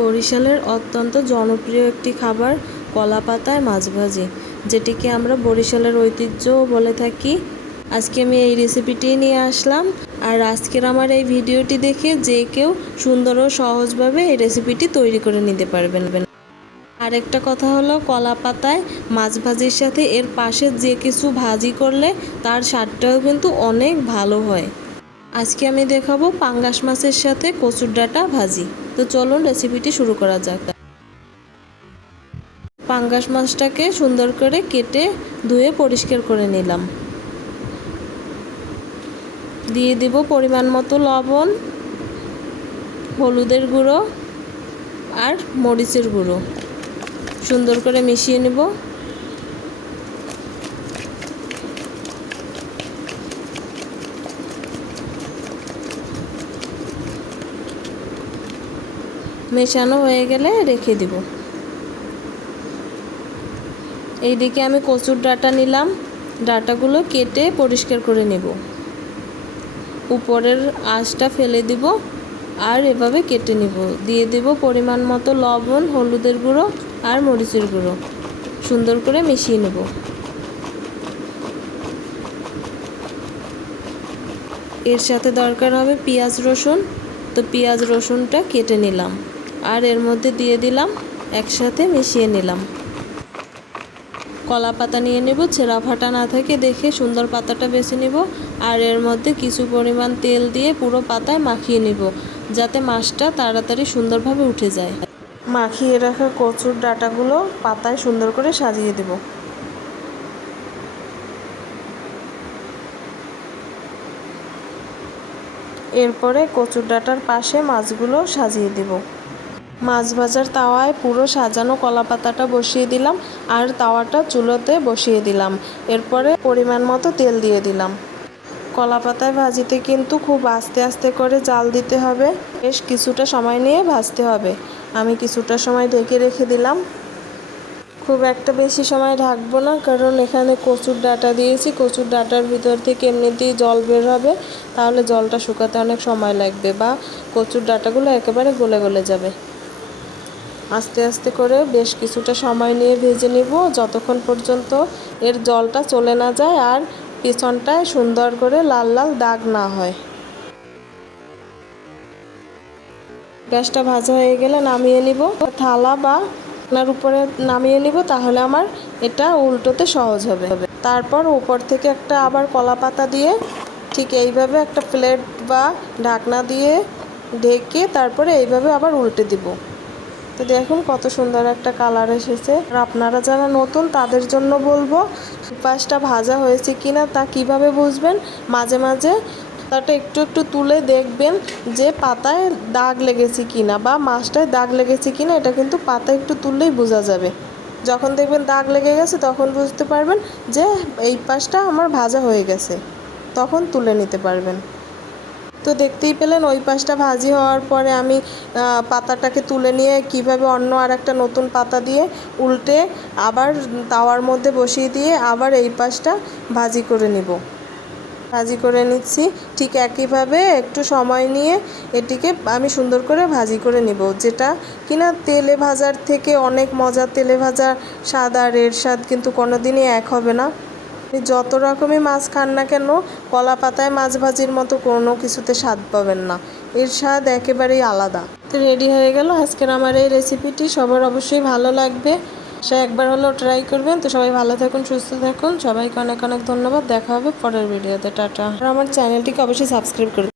বরিশালের অত্যন্ত জনপ্রিয় একটি খাবার কলা পাতায় মাছ ভাজি, যেটিকে আমরা বরিশালের ঐতিহ্য বলে থাকি। আজকে আমি এই রেসিপিটি নিয়ে আসলাম, আর আজকের আমার এই ভিডিওটি দেখে যে কেউ সুন্দর ও সহজভাবে এই রেসিপিটি তৈরি করে নিতে পারবেন। আরেকটা কথা হলো, কলা পাতায় মাছ ভাজির সাথে এর পাশে যে কিছু ভাজি করলে তার স্বাদটাও কিন্তু অনেক ভালো হয়। আজকে আমি দেখাবো পাঙ্গাস মাছের সাথে কচুর ডাঁটা ভাজি। তো চলুন রেসিপিটি শুরু করা যাক। পাঙ্গাস মাছটাকে সুন্দর করে কেটে ধুয়ে পরিষ্কার করে নিলাম। দিয়ে দিব পরিমাণ মতো লবণ, হলুদের গুঁড়ো আর মরিচের গুঁড়ো। সুন্দর করে মিশিয়ে নেব। মেশানো হয়ে গেলে রেখে দিব। এইদিকে আমি কচুর ডাঁটা নিলাম, ডাঁটাগুলো কেটে পরিষ্কার করে নেব। উপরের আঁশটা ফেলে দিব আর এভাবে কেটে নেব। দিয়ে দেব পরিমাণ মতো লবণ, হলুদের গুঁড়ো আর মরিচের গুঁড়ো। সুন্দর করে মিশিয়ে নেব। এর সাথে দরকার হবে পেঁয়াজ রসুন, তো পেঁয়াজ রসুনটা কেটে নিলাম আর এর মধ্যে দিয়ে দিলাম, একসাথে মিশিয়ে নিলাম। কলা পাতা নিয়ে নেব, ছেঁড়া ফাটা না থাকে দেখে সুন্দর পাতাটা বেছে নেব। আর এর মধ্যে কিছু পরিমাণ তেল দিয়ে পুরো পাতায় মাখিয়ে নেব, যাতে মাছটা তাড়াতাড়ি সুন্দরভাবে উঠে যায়। মাখিয়ে রাখা কচুর ডাঁটাগুলো পাতায় সুন্দর করে সাজিয়ে দেব। এরপরে কচুর ডাঁটার পাশে মাছগুলো সাজিয়ে দেব। মাছ ভাজার তাওয়ায় পুরো সাজানো কলা পাতাটা বসিয়ে দিলাম আর তাওয়াটা চুলোতে বসিয়ে দিলাম। এরপরে পরিমাণ মতো তেল দিয়ে দিলাম। কলা পাতায় ভাজিতে কিন্তু খুব আস্তে আস্তে করে জাল দিতে হবে, বেশ কিছুটা সময় নিয়ে ভাজতে হবে। আমি কিছুটা সময় ঢেকে রেখে দিলাম। খুব একটা বেশি সময় ঢাকবো না, কারণ এখানে কচুর ডাঁটা দিয়েছি। কচুর ডাঁটার ভিতর থেকে এমনিতেই জল বের হবে, তাহলে জলটা শুকাতে অনেক সময় লাগবে বা কচুর ডাঁটাগুলো একেবারে গলে গলে যাবে। আস্তে আস্তে করে বেশ কিছুটা সময় নিয়ে ভেজে নিব, যতক্ষণ পর্যন্ত এর জলটা চলে না যায় আর পিছনটায় সুন্দর করে লাল লাল দাগ না হয়। গ্যাসটা ভাজা হয়ে গেলে নামিয়ে নিব, থালা বা আপনার উপরে নামিয়ে নিব, তাহলে আমার এটা উল্টোতে সহজ হবে। তারপর উপর থেকে একটা আবার কলা পাতা দিয়ে ঠিক এইভাবে একটা প্লেট বা ঢাকনা দিয়ে ঢেকে তারপরে এইভাবে আবার উল্টে দিব। তো দেখুন কত সুন্দর একটা কালার এসেছে। আর আপনারা যারা নতুন তাদের জন্য বলবো, পাশটা ভাজা হয়েছে কিনা তা কিভাবে বুঝবেন, মাঝে মাঝে তাটা একটু একটু তুলে দেখবেন যে পাতায় দাগ লেগেছে কিনা বা মাছটায় দাগ লেগেছে কিনা। এটা কিন্তু পাতা একটু তুললেই বোঝা যাবে। যখন দেখবেন দাগ লেগে গেছে তখন বুঝতে পারবেন যে এই পাশটা আমার ভাজা হয়ে গেছে, তখন তুলে নিতে পারবেন। তো দেখতেই পেলেন ওই পাশটা ভাজি হওয়ার পরে আমি পাতাটাকে তুলে নিয়ে কিভাবে অন্য আর একটা নতুন পাতা দিয়ে উল্টে আবার তাওয়ার মধ্যে বসিয়ে দিয়ে আবার এই পাশটা ভাজি করে নিচ্ছি। ঠিক একইভাবে একটু সময় নিয়ে এটিকে আমি সুন্দর করে ভাজি করে নিব, যেটা কিনা তেলে ভাজার থেকে অনেক মজা। তেলে ভাজা স্বাদ আর এর স্বাদ কিন্তু কোনোদিনই এক হবে না। যত রকমই মাছ খান না কেন, কলা পাতায় মাছ ভাজির মতো কোনো কিছুতে স্বাদ পাবেন না। এর স্বাদ একেবারেই আলাদা। তো রেডি হয়ে গেল আজকের আমার এই রেসিপিটি। সবার অবশ্যই ভালো লাগবে, সে একবার হলেও ট্রাই করবেন। তো সবাই ভালো থাকুন, সুস্থ থাকুন। সবাইকে অনেক অনেক ধন্যবাদ। দেখা হবে পরের ভিডিওতে। টাটা। আর আমার চ্যানেলটিকে অবশ্যই সাবস্ক্রাইব করুন।